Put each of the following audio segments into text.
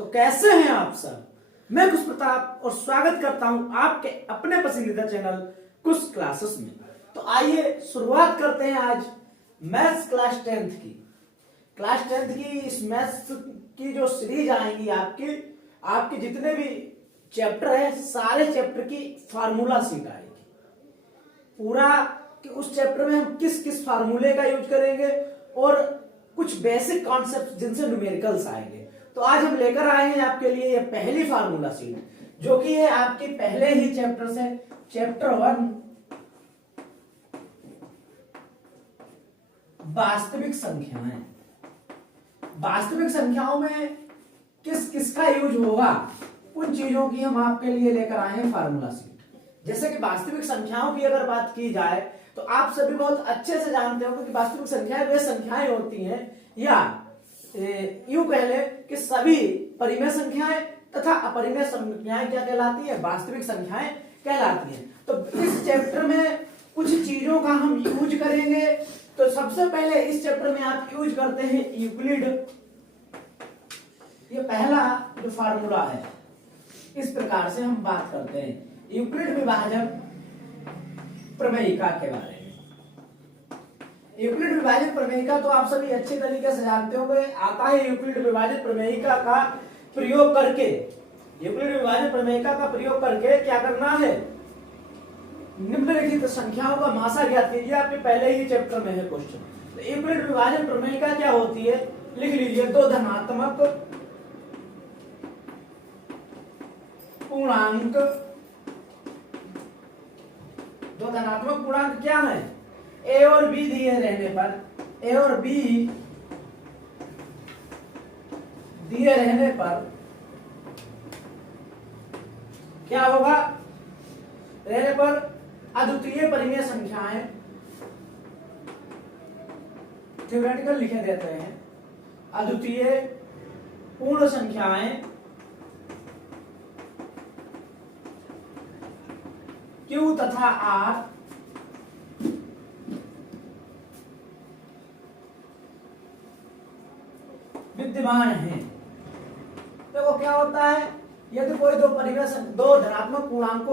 तो कैसे हैं आप सब। मैं कुश प्रताप और स्वागत करता हूं आपके अपने पसंदीदा चैनल कुश क्लासेस में। तो आइए शुरुआत करते हैं आज मैथ्स क्लास 10th की। क्लास 10th की इस मैथ्स की जो सीरीज आएंगी आपके जितने भी चैप्टर है सारे चैप्टर की फार्मूला सीट आएगी पूरा कि उस चैप्टर में हम किस किस फार्मूले का यूज करेंगे और कुछ बेसिक कॉन्सेप्ट जिनसे न्यूमेरिकल्स आएंगे। तो आज हम लेकर आए हैं आपके लिए ये पहली फार्मूला सीट जो कि है आपके पहले ही चैप्टर से चैप्टर 1 वास्तविक संख्याएं। वास्तविक संख्याओं में किस किस का यूज होगा उन चीजों की हम आपके लिए लेकर आए हैं फार्मूला सीट। जैसे कि वास्तविक संख्याओं की अगर बात की जाए तो आप सभी बहुत अच्छे से जानते होंगे कि वास्तविक संख्याएं वे संख्याएं होती हैं या यूं कह ले कि सभी परिमेय संख्याएं तथा अपरिमेय संख्याएं क्या कहलाती है, वास्तविक संख्याएं कहलाती हैं। तो इस चैप्टर में कुछ चीजों का हम यूज करेंगे। तो सबसे पहले इस चैप्टर में आप यूज करते हैं यूक्लिड। ये पहला जो फार्मूला है इस प्रकार से हम बात करते हैं यूक्लिड विभाजक प्रमेयिका के बारे में। यूक्लिड विभाजक प्रमेयिका तो आप सभी अच्छे तरीके से जानते होंगे। आता है यूक्लिड विभाजक प्रमेयिका का प्रयोग करके, यूक्लिड विभाजक प्रमेयिका का प्रयोग करके क्या करना है, निम्नलिखित संख्याओं का मासा ज्ञात कीजिए। आपके पहले ही चैप्टर में है क्वेश्चन। तो यूक्लिड विभाजक प्रमेयिका क्या होती है, लिख लीजिए। दो धनात्मक पूर्णांक क्या है, ए और बी दिए रहने पर, ए और बी दिए रहने पर क्या होगा, रहने पर अद्वितीय परिमेय संख्याएं, थ्योरेटिकल लिखे देते हैं, अद्वितीय पूर्ण संख्याएं Q तथा R विद्यमान है। देखो क्या होता है, यदि कोई दो धनात्मक पूर्णांक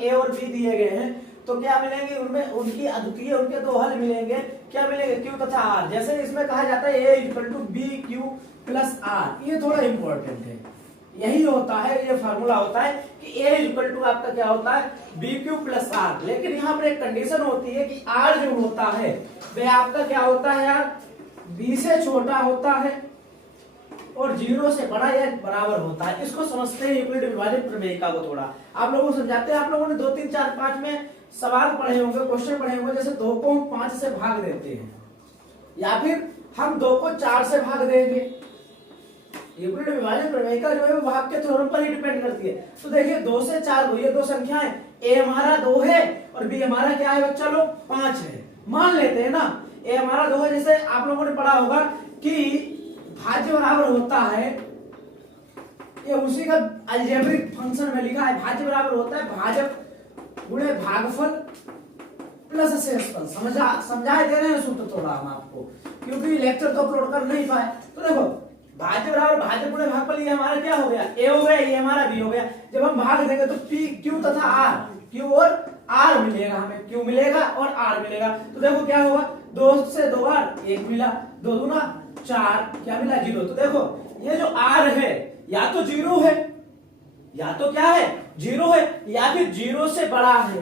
A और B दिए गए हैं तो क्या मिलेंगे, उनमें उनकी अद्वितीय उनके दो हल मिलेंगे। क्या मिलेंगे, Q तथा R। जैसे इसमें कहा जाता है A = BQ + R। ये थोड़ा इंपॉर्टेंट है। यही होता है, ये फार्मूला होता है कि A = आपका क्या होता है, BQ + R। लेकिन यहाँ पर एक कंडीशन होती है कि R जो होता है वह आपका क्या होता है यार, B से छोटा होता है और 0 से बड़ा या बराबर होता है। इसको समझते हैं यूक्लिड विभाजक प्रमेयिका को। थोड़ा आप लोगों को समझाते हैं। आप लोगों ने 2, 3, 4, 5 में सवाल पढ़े होंगे, क्वेश्चन पढ़े होंगे। जैसे 2 को 5 से भाग देते हैं या फिर हम 2 को 4 से भाग देंगे। यूक्लिड विभाजक प्रमेयिका जो है वो भाग के थ्योरम पर ही डिपेंड करती है। तो देखिए 2 से 4 को, ये दो संख्याएं, ए हमारा 2 है और बी हमारा क्या है बच्चा लोग, 5 है। मान लेते हैं ना ए हमारा 2 है। जैसे आप लोगों ने पढ़ा होगा कि भाज्य बराबर होता है, ये उसी का अलजेब्रिक फंक्शन में लिखा है, भाज्य बराबर होता है भाजक गुणे भागफल प्लस शेषफल। समझाए दे रहे हैं सूत्र थोड़ा हम आपको, क्योंकि लेक्चर तो अपलोड कर नहीं पाए। तो देखो भाज्य बराबर भाजक गुणे भागफल, ये हमारा क्या हो गया, ए हो गया, ये हमारा बी हो गया। जब हम भाग देंगे तो पी, क्यू तथा आर, क्यू और आर मिलेगा, हमें क्यू मिलेगा और आर मिलेगा। तो देखो क्या होगा, 2 से 2 बार 1 मिला, 2 दूना 4, क्या मिला 0। तो देखो ये जो R है या तो 0 है, या तो क्या है 0 है, या फिर 0 से बड़ा है।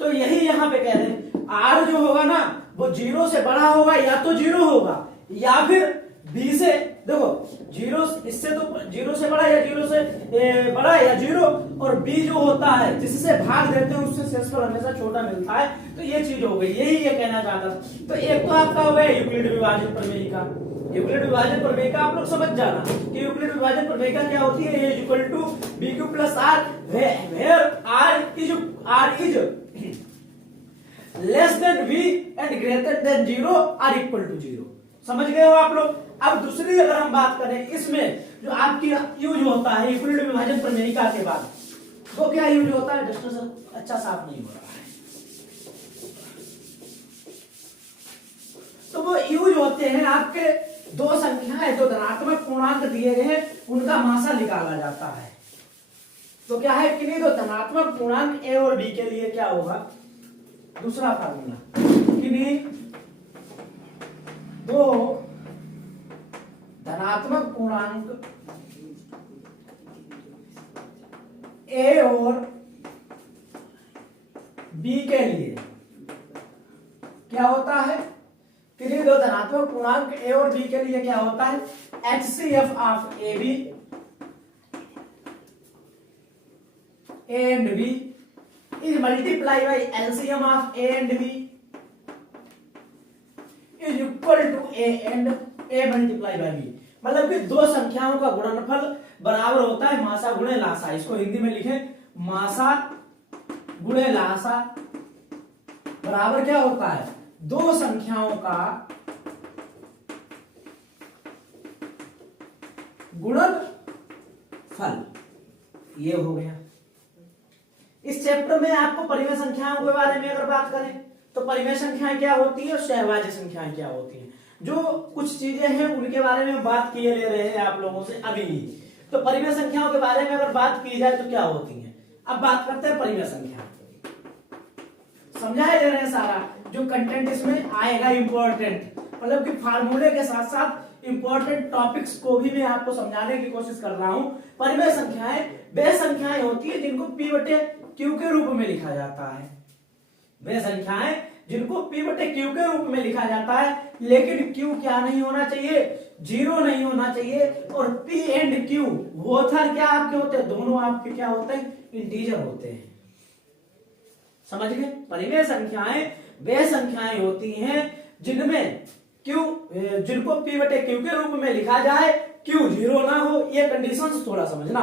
तो यही यहाँ पे कह रहे हैं R जो होगा ना वो 0 से बड़ा होगा, या तो 0 होगा या फिर B से, देखो 0 इससे तो 0 से बड़ा या 0 से बड़ा या 0, और B जो होता है जिससे भाग देते हैं उससे शेषफल हमेशा छोटा मिलता है। तो ये चीज हो गई, यही ये कहना चाहता था। तो एक तो आपका हो गया यूक्लिड विभाजक प्रमेयिका। यूक्लिड विभाजक प्रमेयिका आप लोग समझ जाना कि यूक्लिड विभाजक प्रमेयिका क्या होती है, A = BQ + R where R is less than V and greater than 0 or equal to 0। समझ गए हो आप लोग। अब दूसरी अगर हम बात करें इसमें जो आपकी यूज होता है यूक्लिड विभाजक प्रमेयिका के बाद, वो क्या यूज होता है, डस्टर अच्छा साफ नहीं हो रहा है। तो वो यूज होते हैं आपके दो संख्याएं जो धनात्मक पूर्णांक दिए गए हैं उनका मासा निकाला जाता है। तो क्या है, किन्हीं दो धनात्मक पूर्णांक ए और बी के लिए क्या होगा, दूसरा फार्मूला, किन्हीं दो धनात्मक पूर्णांक ए और बी के लिए क्या होता है, किन्हीं दो धनात्मक पूर्णांक ए और बी के लिए क्या होता है, HCF of A B and B is multiply by LCM of A and B is equal to A and A multiply by B. मतलब कि दो संख्याओं का गुणनफल बराबर होता है मासा गुणे लासा। इसको हिंदी में लिखें, मासा गुणे लासा बराबर क्या होता है, दो संख्याओं का गुणनफल। ये हो गया। इस चैप्टर में आपको परिमेय संख्याओं के बारे में अगर बात करें तो परिमेय संख्याएं क्या होती है और सहभाज्य संख्याएं क्या होती हैं, जो कुछ चीजें हैं उनके बारे में बात किए ले रहे हैं आप लोगों से अभी। तो परिमेय संख्याओं के बारे में अगर बात की जाए तो क्या होती है, अब बात करते हैं परिमेय संख्या। समझाए ले रहे हैं सारा जो कंटेंट इसमें आएगा इंपॉर्टेंट, मतलब कि फार्मूले के साथ साथ इंपॉर्टेंट टॉपिक्स को भी मैं आपको समझाने की कोशिश कर रहा हूं। परिमेय संख्याएं वे संख्याएं होती है जिनको P बटे Q के रूप में लिखा जाता है। वे संख्याएं जिनको P बटे Q के रूप में लिखा जाता है, लेकिन Q क्या नहीं होना चाहिए, जीरो नहीं होना चाहिए। और P एंड Q वो क्या आपके होते हैं, दोनों आपके क्या होते हैं, इंटीजर होते हैं। समझ गए। परिमेय संख्याएं वे संख्याएं होती हैं जिनमें जिनको P बटे Q के रूप में लिखा जाए, Q जीरो ना हो। ये कंडीशंस थोड़ा समझना,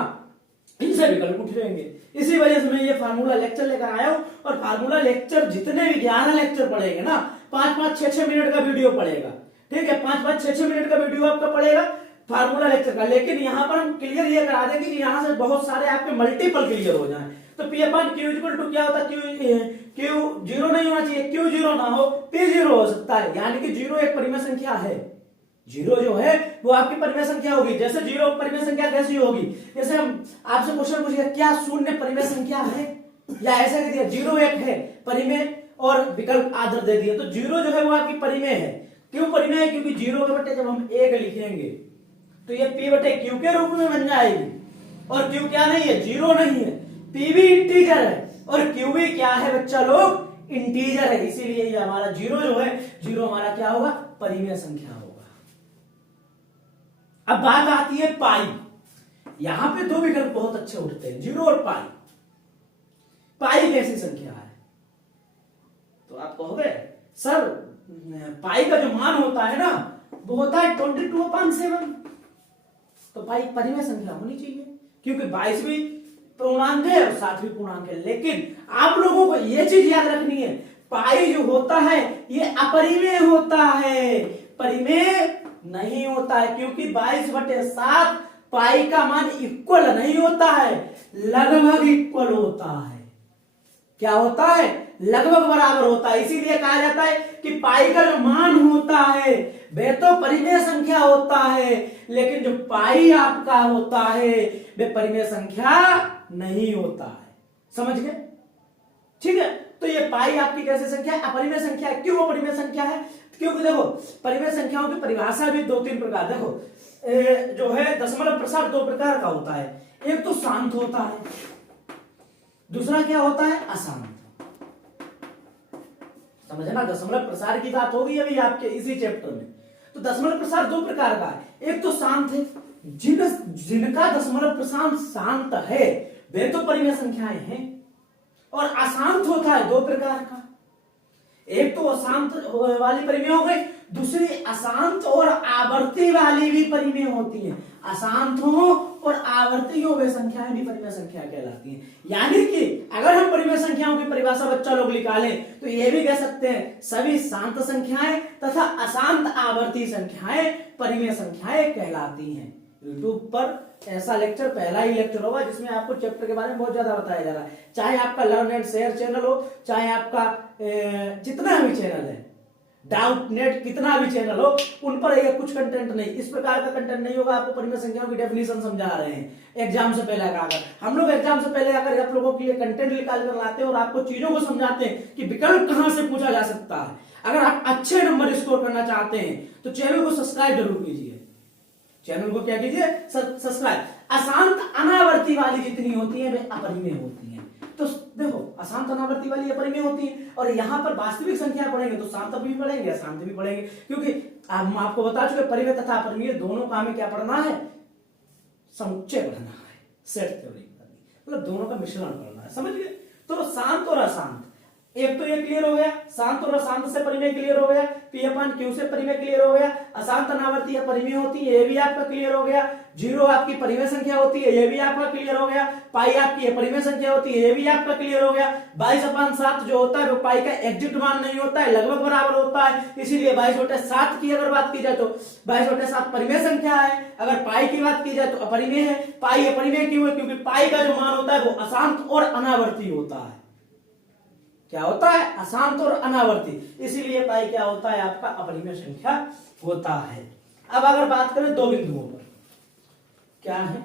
इनसे विकल्प उठ जाएंगे। इसी वजह से मैं ये फार्मूला लेक्चर लेकर आया हूं। और फार्मूला लेक्चर जितने भी 11 लेक्चर पढ़ेंगे ना, 5-5, 6-6 मिनट का वीडियो पड़ेगा, ठीक है, 5-5, 6-6 मिनट का वीडियो आपका पड़ेगा फार्मूला लेक्चर का। लेकिन यहाँ पर हम क्लियर ये करा देंगे कि यहाँ से बहुत सारे आपके मल्टीपल क्लियर हो जाए। तो P upon Q equal to क्या होता है, Q जीरो नहीं होना चाहिए, Q जीरो ना हो, P जीरो हो सकता है। यानी कि जीरो एक परिमेय संख्या है, जीरो जो है वो आपकी परिमेय संख्या होगी। जैसे जीरो परिमेय संख्या कैसी होगी, जैसे हम आपसे क्वेश्चन पूछेगा क्या शून्य परिमेय संख्या है, या ऐसा कह दिया जीरो एक है परिमेय और विकल्प आदर दे दिया, तो जीरो जो है वो आपकी परिमेय है। क्यों परिमेय है, क्योंकि जीरो के बटे जब हम एक लिखेंगे तो ये P बटे Q के रूप में बन जाएगी। और Q क्या नहीं है, जीरो नहीं है, P भी इंटीजर है और Q भी क्या है बच्चा लोग, इंटीजर है। इसीलिए ये हमारा जीरो जो है, जीरो हमारा क्या होगा, परिमेय संख्या होगा। अब बात आती है पाई। यहां पे दो विकल्प बहुत अच्छे उठते हैं, जीरो और पाई। पाई कैसी संख्या है, तो आप कहोगे सर पाई का जो मान होता है ना वो होता है 22/7। तो पाई परिमेय संख्या होनी चाहिए, क्योंकि 22 पूर्णांक है और 7 पूर्णांक है। लेकिन आप लोगों को यह चीज याद रखनी है, पाई जो होता है ये अपरिमेय होता है, परिमेय नहीं होता है। क्योंकि 22/7 पाई का मान इक्वल नहीं होता है, लगभग इक्वल होता है। क्या होता है, लगभग बराबर होता है। इसीलिए कहा जाता है कि पाई का जो मान होता है वह तो परिमेय संख्या होता है, लेकिन जो पाई आपका होता है वह परिमेय संख्या नहीं होता है। समझ गए, ठीक है। तो ये पाई आपकी कैसे संख्या है, अपरिमेय संख्या है। क्यों अपरिमेय संख्या है, क्योंकि देखो परिमेय संख्याओं की परिभाषा भी 2-3 प्रकार, देखो जो है दशमलव प्रसार 2 प्रकार का होता है। एक तो शांत होता है, दूसरा क्या होता है, अशांत। समझना, दशमलव प्रसार की बात होगी अभी आपके इसी चैप्टर में। तो दशमलव प्रसार 2 प्रकार का है। एक तो शांत है, जिनका दशमलव प्रसार शांत है वे तो परिमेय संख्याएं हैं। और अशांत होता है 2 प्रकार का, एक तो अशांत वाली परिमेय हो गई, दूसरी अशांत और आवर्ती वाली भी परिमेय होती है। अशांत हो और आवर्ती हो वे संख्याएं भी परिमेय संख्या कहलाती हैं। यानी कि अगर हम परिमेय संख्याओं की परिभाषा बच्चा लोग निकालें तो ये भी कह सकते हैं सभी शांत संख्याएं तथा अशांत आवर्ती संख्याएं परिमेय संख्याएं कहलाती हैं। यूट्यूब पर ऐसा लेक्चर पहला ही लेक्चर होगा जिसमें आपको चैप्टर के बारे में बहुत ज्यादा बताया जा रहा है। चाहे आपका लर्न एंड शेयर चैनल हो, चाहे आपका जितना भी चैनल है, डाउट नेट कितना भी चैनल हो उन पर ये कुछ कंटेंट नहीं, इस प्रकार का कंटेंट नहीं होगा। आपको परिमेय संख्याओं की डेफिनेशन समझा रहे हैं एग्जाम से पहले आकर, हम लोग एग्जाम से पहले आकर आप लोगों के लिए कंटेंट निकाल कर लाते हैं और आपको चीजों को समझाते हैं कि विकल्प कहां से पूछा जा सकता है। अगर आप अच्छे नंबर स्कोर करना चाहते हैं तो चैनल को सब्सक्राइब जरूर कीजिए, चैनल को क्या कीजिए, सब्सक्राइब। अशांत अनावर्ती वाली जितनी होती है वे अपरिमेय होती हैं। तो देखो अशांत अनावर्ती वाली अपरिमेय होती है, और यहाँ पर वास्तविक संख्या पढ़ेंगे तो शांत भी पढ़ेंगे अशांत भी पढ़ेंगे, क्योंकि हम आपको बता चुके परिमेय तथा अपरिमेय दोनों का हमें क्या पढ़ना है, समुच्चय पढ़ना है, सेट थ्योरी पढ़नी, मतलब दोनों का मिश्रण पढ़ना है, समझ गए। तो शांत और अशांत, एक तो ये क्लियर हो गया, शांत और अशांत से परिमेय क्लियर हो गया, P अपन Q से परिमेय क्लियर हो गया, अशांत अनावर्ती अपरिमेय होती है ये भी आपका क्लियर हो गया, 0 आपकी परिमेय संख्या होती है ये भी आपका क्लियर हो गया, पाई आपकी अपरिमेय संख्या होती है ये भी आपका क्लियर हो गया, 22/7 जो होता है वो पाई का एग्जैक्ट मान नहीं होता है, लगभग बराबर होता है, इसीलिए 22/7 की अगर बात की जाए तो 22/7 परिमेय संख्या है, अगर पाई की बात की जाए तो अपरिमेय है। पाई अपरिमेय क्यों है, क्योंकि पाई का जो मान होता है वो अशांत और अनावर्ती होता है। क्या होता है, अशांत और अनावर्ती, इसीलिए पाई क्या होता है, आपका अपरिमेय संख्या होता है। अब अगर बात करें दो बिंदुओं पर, क्या है,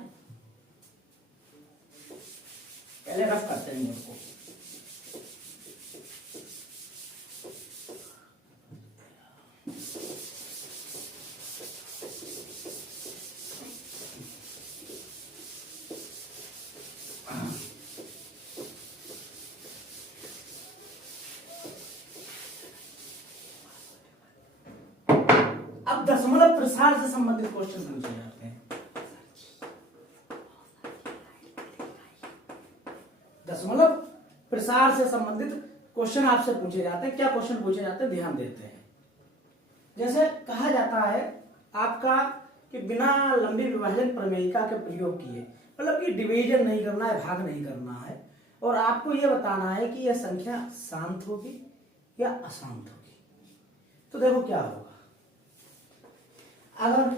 पहले रफ करते हैं इसको। अब दशमलव प्रसार से संबंधित क्वेश्चन पूछे जाते हैं। दशमलव प्रसार से संबंधित क्वेश्चन आपसे पूछे जाते हैं। क्या क्वेश्चन पूछे जाते हैं, ध्यान देते हैं। जैसे कहा जाता है आपका कि बिना लंबी विभाजन प्रमेयिका के प्रयोग किए, मतलब कि डिवीजन नहीं करना है, भाग नहीं करना है, और आपको यह बताना है कि यह संख्या शांत होगी या अशांत होगी। तो देखो क्या होगा, अगर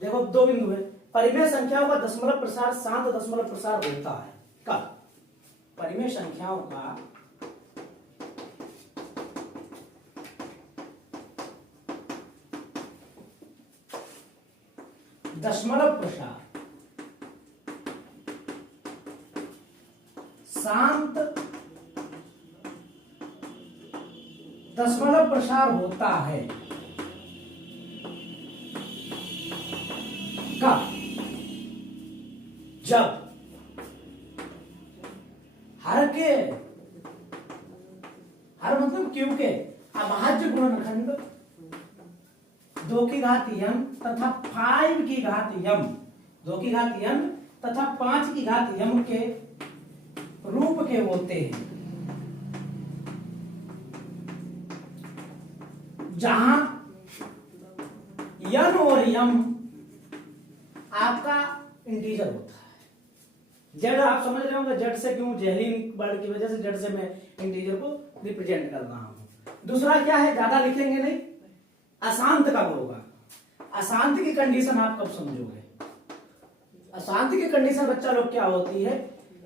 देखो दो बिंदु है, परिमेय संख्याओं का दशमलव प्रसार शांत दशमलव प्रसार होता है। कब, परिमेय संख्याओं का दशमलव प्रसार शांत दशमलव प्रसार होता है। कब, जब हर मतलब क्यू के अभाज्य गुणनखंड 2 की घात m तथा 5 की घात m, 2 की घात m तथा 5 की घात m के रूप के होते हैं, जहां n और m आपका इंटीजर होता है। जेड आप समझ रहे होंगे, जेड से क्यों, जेहलीन वर्ड की वजह से जेड से मैं इंटीजर को रिप्रेजेंट कर रहा हूं। दूसरा क्या है, ज्यादा लिखेंगे नहीं, अशांत कब होगा, अशांत की कंडीशन आप कब समझोगे। अशांत की कंडीशन बच्चा लोग क्या होती है,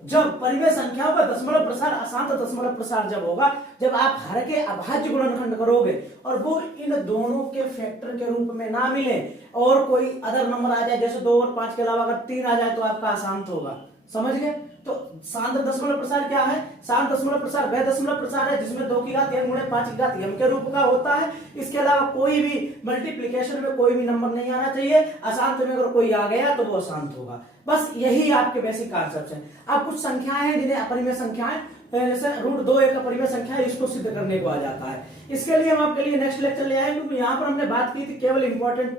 जब परिमेय संख्याओं का दशमलव प्रसार अशांत दशमलव प्रसार जब होगा, जब आप हर के अभाज्य गुणनखंड करोगे और वो इन दोनों के फैक्टर के रूप में ना मिले और कोई अदर नंबर आ जाए, जैसे 2 और 5 के अलावा अगर 3 आ जाए तो आपका अशांत होगा। समझ गए। तो शांत दशमलव प्रसार क्या है, शांत दशमलव प्रसार वह दशमलव प्रसार है जिसमें 2 की घात m गुणे 5 की घात m के रूप का होता है। इसके अलावा कोई भी मल्टीप्लिकेशन में कोई भी नंबर नहीं आना चाहिए। अशांत में अगर कोई आ गया तो वो अशांत होगा। बस यही आपके बेसिक कॉन्सेप्ट है। अब कुछ संख्याएं हैं जिन्हें अपरिमेय संख्याएं, जैसे √2 एक अपरिमेय संख्या है, इसको सिद्ध करने को आ जाता है। इसके लिए हम आपके लिए नेक्स्ट लेक्चर ले आएंगे, क्योंकि यहाँ पर हमने बात की थी केवल इंपॉर्टेंट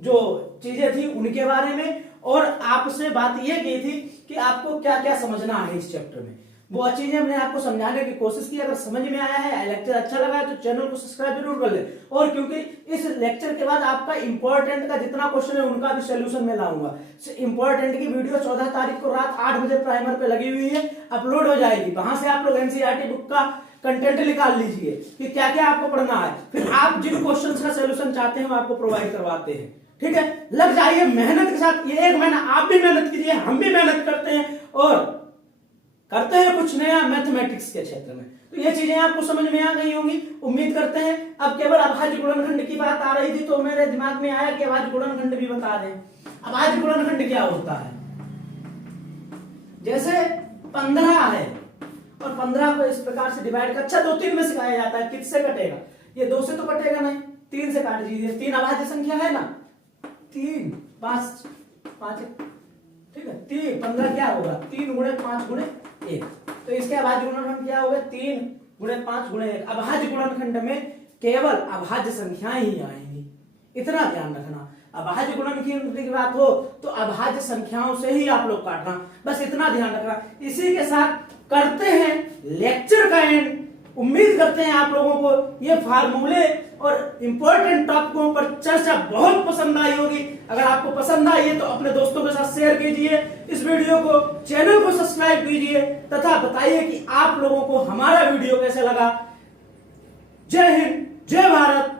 जो चीजें थी उनके बारे में, और आपसे बात यह की थी कि आपको क्या क्या समझना है इस चैप्टर में। वो चीजें हमने आपको समझाने की कोशिश की। अगर समझ में आया है, लेक्चर अच्छा लगा है, तो चैनल को सब्सक्राइब जरूर कर ले। और क्योंकि इस लेक्चर के बाद आपका इंपॉर्टेंट का जितना क्वेश्चन है उनका भी सोल्यूशन मैं लाऊंगा। इंपॉर्टेंट की वीडियो 14 तारीख को रात 8 बजे प्राइमर पे लगी हुई है, अपलोड हो जाएगी। वहां से आप लोग एनसीईआरटी बुक का कंटेंट निकाल लीजिए कि क्या क्या आपको पढ़ना है, फिर आप जिन क्वेश्चंस का सोल्यूशन चाहते हैं वो आपको प्रोवाइड करवाते हैं। ठीक है, लग जाइए मेहनत के साथ। ये 1 महीना आप भी मेहनत कीजिए, हम भी मेहनत करते हैं, और करते हैं कुछ नया मैथमेटिक्स के क्षेत्र में। तो ये चीजें आपको समझ में आ गई होंगी, उम्मीद करते हैं। अब केवल अभाज्य गुणनखंड की बात आ रही थी तो मेरे दिमाग में आया कि अभाज्य गुणनखंड भी बता दें। अभाज्य गुणनखंड क्या होता है? जैसे 15 है और 15 को इस प्रकार से डिवाइड कर, अच्छा 2 3 में सिखाया जाता है, किससे कटेगा? ये 2 से तो कटेगा नहीं, 3 से काट दीजिए। 3 अभाज्य संख्या है ना, 3 5 5, ठीक है। 3 15 क्या होगा? 3 गुणे 5 गुणे 1, तो इसके अभाज्य गुणनखंड क्या होगा? 3 गुणे 5 गुणे 1। अभाज्य गुणनखंड में केवल अभाज्य संख्याएं ही आएंगी, इतना ध्यान रखना। अभाज्य गुणनखंड की बात हो तो अभाज्य संख्याओं से ही आप लोग काटना, बस इतना ध्यान रखना। इसी के साथ करते हैं लेक्चर का एंड। उम्मीद करते हैं आप लोगों को ये फार्मूले और इंपॉर्टेंट टॉपिकों पर चर्चा बहुत पसंद आई होगी। अगर आपको पसंद आई है तो अपने दोस्तों के साथ शेयर कीजिए इस वीडियो को, चैनल को सब्सक्राइब कीजिए तथा बताइए कि आप लोगों को हमारा वीडियो कैसे लगा। जय हिंद, जय भारत।